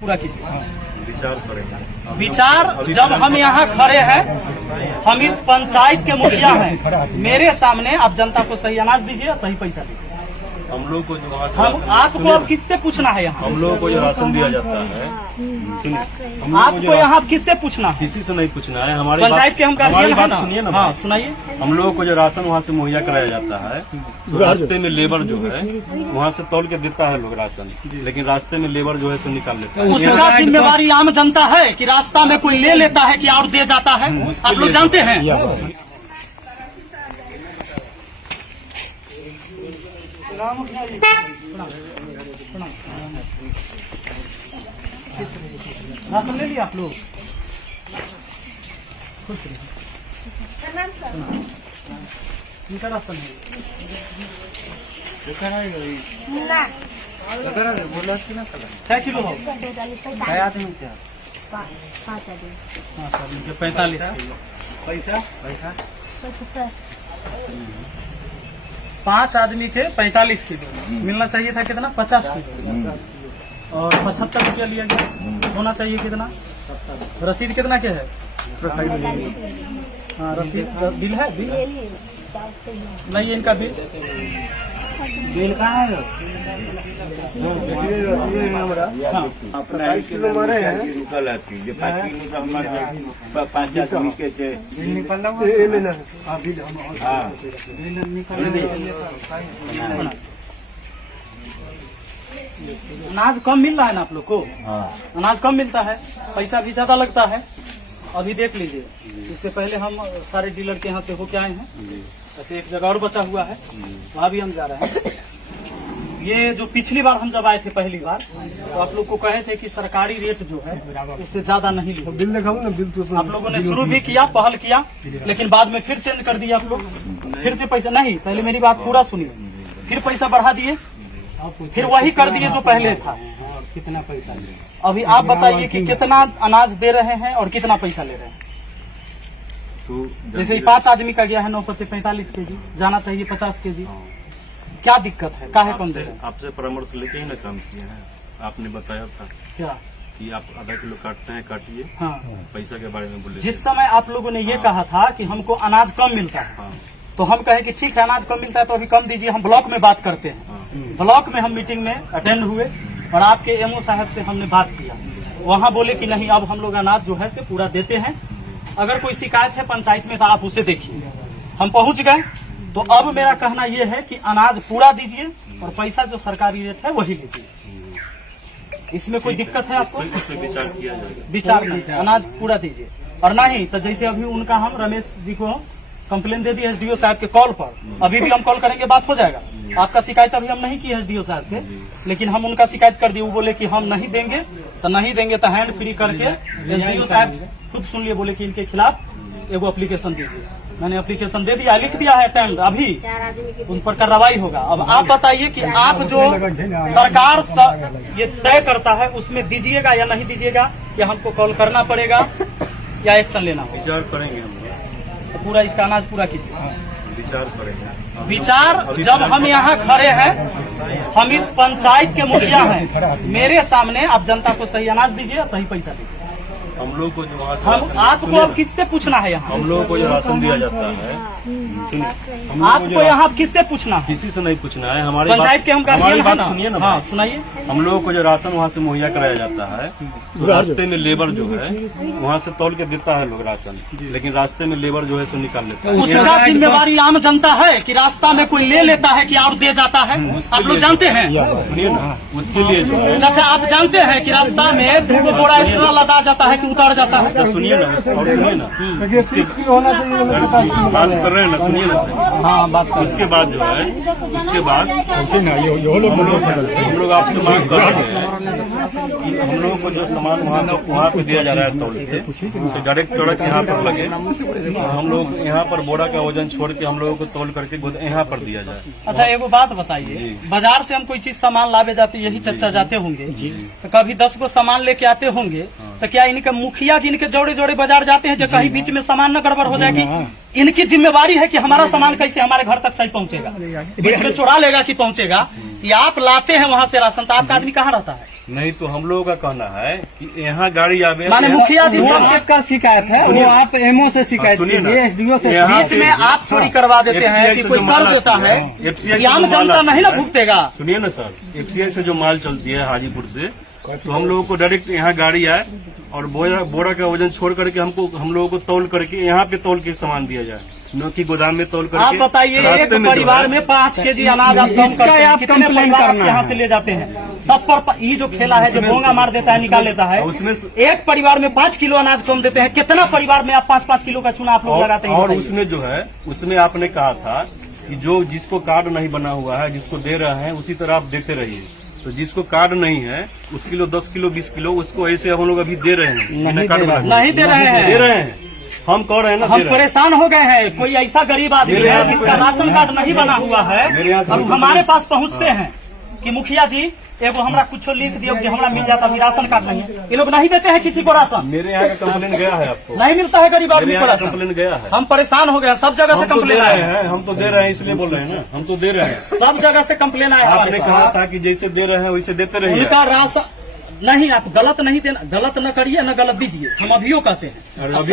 पूरा कीजिए। विचार करेंगे। विचार जब हम यहाँ खड़े हैं, हम इस पंचायत के मुखिया हैं, मेरे सामने आप जनता को सही अनाज दीजिए, सही पैसा दीजिए। हम लोग को जो वहाँ से हम आपको अब किससे पूछना है यहाँ? हम लोगों को जो राशन दिया जाता है, आपको यहाँ किससे पूछना है? किसी से नहीं पूछना है। हमारी पंचायत के हम गार्जियन हैं ना। सुनिए ना। हाँ सुनाइए। हम लोगों को जो राशन वहाँ से मुहैया कराया जाता है, तो रास्ते में लेबर जो है वहाँ से तौल के देता है लोग राशन, लेकिन रास्ते में लेबर जो है सो निकाल लेता है। उसका जिम्मेवारी आम जनता है कि रास्ता में कोई ले लेता है कि और दे जाता है? आप लोग जानते हैं। राशन ले लिया आप लोग? इनका राशन है। क्या किलो हो? आदमी क्या? 45 किलो। पैसा 5 आदमी थे, 45 किलो मिलना चाहिए था। कितना? 50 किलो। और 75 रुपया लिया गया। होना चाहिए कितना? रसीद कितना के है? हाँ रसीद बिल है। बिल नहीं है इनका बिल। बिल कहाँ है? हाँ 25 किलो मारे हैं। 5 आदमी के थे। अनाज कम मिल रहा है ना आप लोग को? अनाज कम मिलता है, पैसा भी ज्यादा लगता है। अभी देख लीजिए, इससे पहले हम सारे डीलर के यहाँ से होके आए हैं। ऐसे एक जगह और बचा हुआ है, वहाँ भी हम जा रहे हैं। ये जो पिछली बार हम जब आए थे पहली बार, तो आप लोग को कहे थे कि सरकारी रेट जो है उससे ज्यादा नहीं लीजिए। बिल दिखाऊं ना? बिल तो आप लोगों ने शुरू भी किया, पहल किया, लेकिन बाद में फिर चेंज कर दिया आप लोग। फिर से पैसा नहीं, पहले मेरी बात पूरा सुनिए। फिर पैसा बढ़ा दिए, फिर वही कर दिए जो पहले था। कितना पैसा? अभी आप बताइए कि कितना अनाज दे रहे हैं और कितना पैसा ले रहे हैं? तो जैसे 5 आदमी का गया है 9 से 45 केजी, जाना चाहिए 50 केजी। क्या दिक्कत है? काहे कम दे रहे हैं? आपसे परामर्श लेके ही ना काम किए हैं। आपने बताया था क्या कि आप आधा किलो काटते हैं, काटिए। हाँ, पैसा के बारे में बोले। जिस समय आप लोगों ने ये कहा था कि हमको अनाज कम मिलता है, हाँ तो हम कहे कि ठीक है अनाज कम मिलता है तो अभी कम दीजिए, हम ब्लॉक में बात करते हैं। हाँ ब्लॉक में हम मीटिंग में अटेंड हुए और आपके एमओ साहब से हमने बात किया। वहाँ बोले कि नहीं, अब हम लोग अनाज जो है से पूरा देते हैं। अगर कोई शिकायत है पंचायत में तो आप उसे देखिए। हम पहुँच गए, तो अब मेरा कहना यह है कि अनाज पूरा दीजिए और पैसा जो सरकारी रेट है वही लीजिए। इसमें कोई दिक्कत है आपको? इस पे विचार किया जाएगा। विचार कीजिए, अनाज पूरा दीजिए। और नहीं तो जैसे अभी उनका हम रमेश जी को कंप्लेन दे दी एसडीओ साहब के कॉल पर, अभी भी हम कॉल करेंगे, बात हो जाएगा। आपका शिकायत अभी हम नहीं की एसडीओ साहब से, लेकिन हम उनका शिकायत कर दिए। वो बोले कि हम नहीं देंगे तो हैंड फ्री करके एसडीओ साहब खुद सुन लिए, बोले कि इनके खिलाफ एगो एप्लीकेशन दीजिए। मैंने एप्लीकेशन दे दिया, लिख दिया है अटेंड, अभी उन पर कार्रवाई होगा। अब आप बताइए कि आप जो सरकार ये तय करता है उसमें दीजिएगा या नहीं दीजिएगा, या हमको कॉल करना पड़ेगा या एक्शन लेना होगा? विचार करेंगे हम लोग। तो पूरा इसका अनाज पूरा कीजिए। विचार करेंगे। विचार जब हम यहाँ खड़े हैं, हम इस पंचायत के मुखिया हैं, मेरे सामने आप जनता को सही अनाज दीजिए, सही पैसा दीजिए। हम लोग को जो वहाँ से हम आपको अब किससे पूछना है यहाँ? हम लोगों को जो राशन दिया जाता है, आपको यहाँ अब किससे पूछना है? किसी से नहीं पूछना है। हमारी पंचायत के हम गार्जियन हैं ना। सुनिए ना। हाँ सुनाइए। हम लोगों को जो राशन वहाँ से मुहैया कराया जाता है, तो रास्ते में लेबर जो है वहाँ से तौल के देता है लोग राशन, लेकिन रास्ते में लेबर जो है सो निकाल लेता है। उसका जिम्मेवारी आम जनता है कि रास्ता में कोई ले लेता है कि और दे जाता है? आप लोग जानते हैं। सुनिए ना, उसके लिए जो है अच्छा आप जानते हैं कि रास्ता में 2 बोरा एक्स्ट्रा लदा जाता है कि उतार जाता है? तो सुनिए ना, और सुनिए ना, 30 किलो होना चाहिए। बात कर रहे हैं ना, सुनिए ना। हाँ बात कर। उसके बाद जो है, उसके बाद हम लोग आपसे मांग कर रहे हैं कि हम लोगों को जो सामान वहाँ पे दिया जा रहा है तौल के, उसे डायरेक्ट ट्रक यहाँ पर लगे, हम लोग यहाँ पर बोरा का वजन छोड़ के हम लोगों को तौल करके यहाँ पर दिया जाए। अच्छा एगो बात बताइए, बाजार से हम कोई चीज सामान लावे जाते, यही चर्चा जाते होंगे, तो कभी 10 को सामान लेके आते होंगे, तो क्या इनके मुखिया जिनके जोड़े जोड़े बाजार जाते हैं, जो कहीं बीच में सामान न गड़बड़ हो जाएगी, इनकी जिम्मेवारी है कि हमारा सामान कैसे हमारे घर तक सही पहुंचेगा? बीच में चुरा लेगा कि पहुंचेगा? या आप लाते हैं वहाँ से राशन, तो आपका आदमी कहाँ रहता है? नहीं तो हम लोगों का कहना है कि यहाँ गाड़ी आवे। माने मुखिया जी वो सब आपका शिकायत है, वो आप एमओ से शिकायत सुनिए ना, कीजिए, एसडीओ से। यहाँ बीच में आप चोरी करवा देते हैं कि कोई कर देता है, ये आम जनता नहीं ना भुगतेगा। सुनिए ना सर, एफसीआई से जो माल चलती है हाजीपुर से, तो हम लोगों को डायरेक्ट यहाँ गाड़ी आए और बोरा का वजन छोड़ करके हम लोगों को तौल करके यहाँ पे तौल के सामान दिया जाए, न कि गोदाम में तौल करके। आप बताइए, एक परिवार में 5 केजी अनाज आप कम करते हैं, कितने परिवार यहाँ से ले जाते हैं? सब पर ये जो खेला है, जो भोंगा मार देता है, निकाल लेता है, उसमें एक परिवार में 5 किलो अनाज कम देते हैं। कितना परिवार में आप 5-5 किलो का चूना आप लोग लगाते हैं? और उसमें जो है, उसमें आपने कहा था कि जो जिसको कार्ड नहीं बना हुआ है, जिसको दे रहे हैं उसी तरह आप देते रहिए। तो जिसको कार्ड नहीं है उस किलो 10 किलो 20 किलो उसको ऐसे हम लोग अभी दे रहे हैं, नहीं दे रहे हैं। हम कह रहे हैं ना, हम परेशान हो गए हैं। कोई ऐसा गरीब आदमी है जिसका राशन कार्ड नहीं बना हुआ है, अब हमारे पास पहुंचते हैं कि मुखिया जी एगो हमरा कुछ लिख दियो जो हमरा मिल जाता, अभी राशन कार्ड नहीं है। ये लोग नहीं देते हैं किसी को राशन। मेरे यहाँ का कंप्लेन गया है, आपको नहीं मिलता है गरीब आदमी को राशन। कंप्लेन गया है, हम परेशान हो गए, सब जगह से कंप्लेन आया है। हम तो दे रहे हैं, इसलिए बोल रहे हैं ना, हम तो दे रहे हैं। सब जगह से कंप्लेन आया। आपने कहा था कि जैसे दे रहे हैं वैसे देते रहिए। उनका राशन नहीं, आप गलत नहीं देना, गलत न करिए न गलत दीजिए, हम अभियो कहते हैं। अभी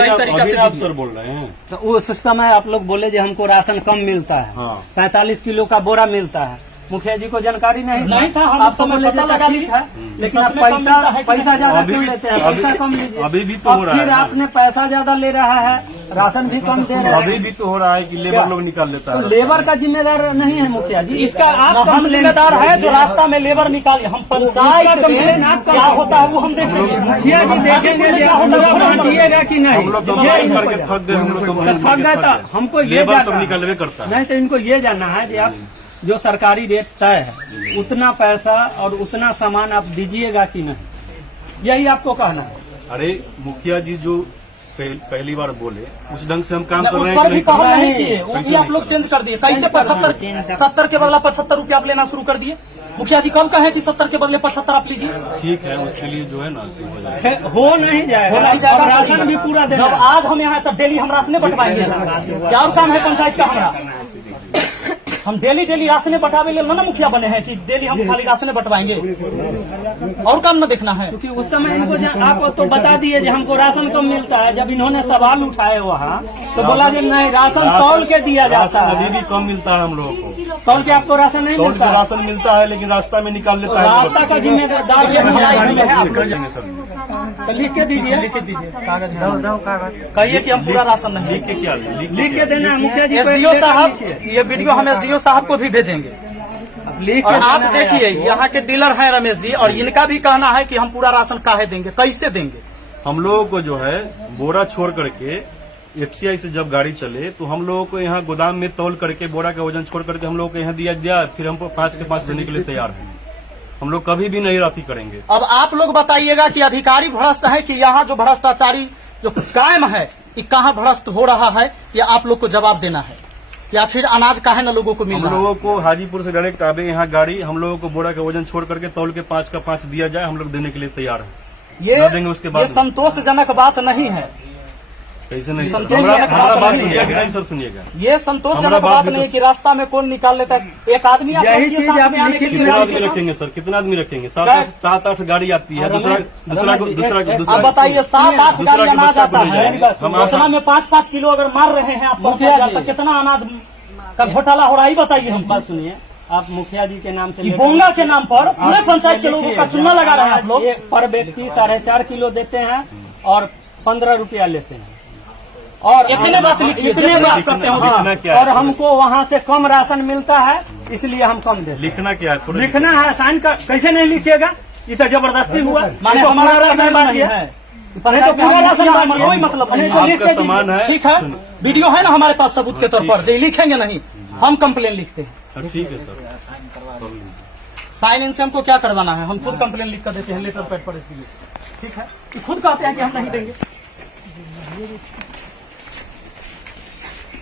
आप सर बोल रहे हैं तो उस समय आप लोग बोले जो हमको राशन कम मिलता है, हाँ। 45 किलो का बोरा मिलता है। मुखिया जी को जानकारी नहीं था, हम आपको समय बोले पता जो लगा ठीक है, लेकिन आप सच में कम मिलता है कि पैसा ज्यादा अभी क्यों भी- लेते हैं? अभी- पैसा कम लीजिए। अभी भी तो हो रहा फिर है। आपने पैसा ज्यादा ले रहा है, राशन भी कम दे रहा है। अभी भी तो हो रहा है कि लेबर लोग निकाल लेता तो है। लेबर का जिम्मेदार नहीं है मुखिया जी, इसका आप हम जिम्मेदार है जो रास्ता में लेबर निकाल। हम पंचायत कंप्लेन में आप क्या होता है वो हम देखेंगे। मुखिया जी देखेंगे क्या होता है वो हम बांटिएगा कि नहीं? हम लोग कंप्लेन करके थक गए, हम लोग कंप्लेन थक गए करके तो हमको ये लेबर सब जानना है। निकलवे करता है। नहीं तो इनको ये जानना है कि आप जो सरकारी रेट तय है उतना पैसा और उतना सामान आप दीजिएगा कि नहीं, यही आपको कहना है। अरे मुखिया जी जो पहली बार बोले उस ढंग से हम काम कर उस रहे पर हैं भी कि नहीं पहल कर रहे नहीं हैं? किए, वो कैसे भी आप नहीं लोग कर चेंज कर दिए। कैसे 70 के बदला 75 रुपया आप लेना शुरू कर दिए? मुखिया जी कब कहे कि 70 के बदले 75 आप लीजिए? रहे? ठीक है, उसके लिए जो है ना सही हो जाएगा। हो नहीं जाएगा, हो नहीं जाएगा। अब राशन भी पूरा देना जब है। आज हम यहाँ तब डेली हम राशने बंटवाएंगे। क्या और काम है पंचायत का हमारा? हम डेली राशने बंटावे ले ना मुखिया बने हैं कि डेली हम खाली राशने बंटवाएंगे, और काम न देखना है। क्योंकि उस समय इनको आप तो बता दिए कि हमको राशन कम मिलता है। जब इन्होंने सवाल उठाए वहाँ तो बोला कि नहीं, राशन तौल के दिया जाता राशन अभी है। भी कम मिलता है हम लोगों को। तौल के आपको राशन नहीं तौल मिलता के है। राशन मिलता है लेकिन रास्ता में निकाल लेता है। रास्ता का जिम्मेदार ये भलाई में है आप लोग। तो लिख के दीजिए, कहिए कि हम पूरा राशन नहीं। लिख के क्या लिख के देना है मुखिया जी को। एसडीओ एक साहब, लिखिए। ये वीडियो हम एसडीओ साहब को भी भेजेंगे। लिख और के आप देना है देखिए, आपको। यहाँ के डीलर हैं रमेश जी, और इनका भी कहना है कि हम पूरा राशन काहे देंगे, कैसे देंगे? हम लोगों को जो है बोरा छोड़ करके एफसीआई से जब गाड़ी चले तो हम लोगों को यहाँ गोदाम में तौल करके बोरा का वजन छोड़ करके हम लोगों को यहाँ दिया, फिर हमको 5 के 5 देने के लिए तैयार हैं। हम लोग कभी भी नहीं राती करेंगे। अब आप लोग बताइएगा कि अधिकारी भ्रष्ट है कि यहाँ जो भ्रष्टाचारी जो कायम है कि कहाँ भ्रष्ट हो रहा है, या आप लोग को जवाब देना है, या फिर अनाज काहे न लोगों को मिल हम रहा है? लोगों को हाजीपुर से डायरेक्ट आवे यहाँ गाड़ी, हम लोगों को बोरा का वजन छोड़ करके तौल के 5 का 5 दिया जाए, हम लोग देने के लिए तैयार हैं। ये देंगे उसके बाद ये संतोषजनक बात नहीं है। कैसे नहीं? संतोषजनक हमारा बात बात नहीं सुनिएगा है। नहीं सर, सुनिएगा। ये संतोषजनक हमारा बात बात भी नहीं है तो- कि रास्ता में कौन निकाल लेता है। एक आदमी आप यही लोग के चीज साथ आप में आने के लिखित लिए कितना गाड़ी आदमी के साथ- रखेंगे सर? कितना आदमी रखेंगे? क्या? 7-8 गाड़ी आती है। दूसरा अब बताइए, 7-8 दूसरा गाड़ी के अनाज बच्चा आता को ले है, जाएंगे। हम उतना में 5-5 किलो अगर मार रहे हैं आप मुखिया जी। तो कितना अनाज का घोटाला हो रहा है, बताइए हम। बात सुनिए, आप मुखिया जी के नाम से कि बोंगा के नाम पर पूरे पंचायत के लोगों का चुनाव लगा रहे हैं आप लोग। ये पर व्यक्ति 4.5 किलो देते हैं और 15 रुपया लेते हैं। और इतने बात लिखिए, इतने जितने बात आप करते हो। हाँ, लिखना क्या है? और हमको वहाँ से कम राशन मिलता है, इसलिए हम कम देते हैं। लिखना क्या है? थोड़ा लिखना है, साइन का कैसे नहीं लिखिएगा? ये तो जबरदस्ती हुआ। माने इसको हमारा पूरा राशन राशन नहीं बांटिए। है, नहीं तो पूरा राशन हमारा बांटिए। कोई मतलब नहीं नहीं है। तो लिख आपका के सामान है। ठीक है, वीडियो है ना हमारे पास सबूत के तौर पर, जो लिखेंगे नहीं, हम कंप्लेन लिखते हैं। सर, ठीक है सर। साइन इन से हमको क्या करवाना है? हम खुद कंप्लेन लिख कर देते हैं लेटर पैड पर, इसलिए ठीक है कि खुद कहते हैं कि हम नहीं देंगे।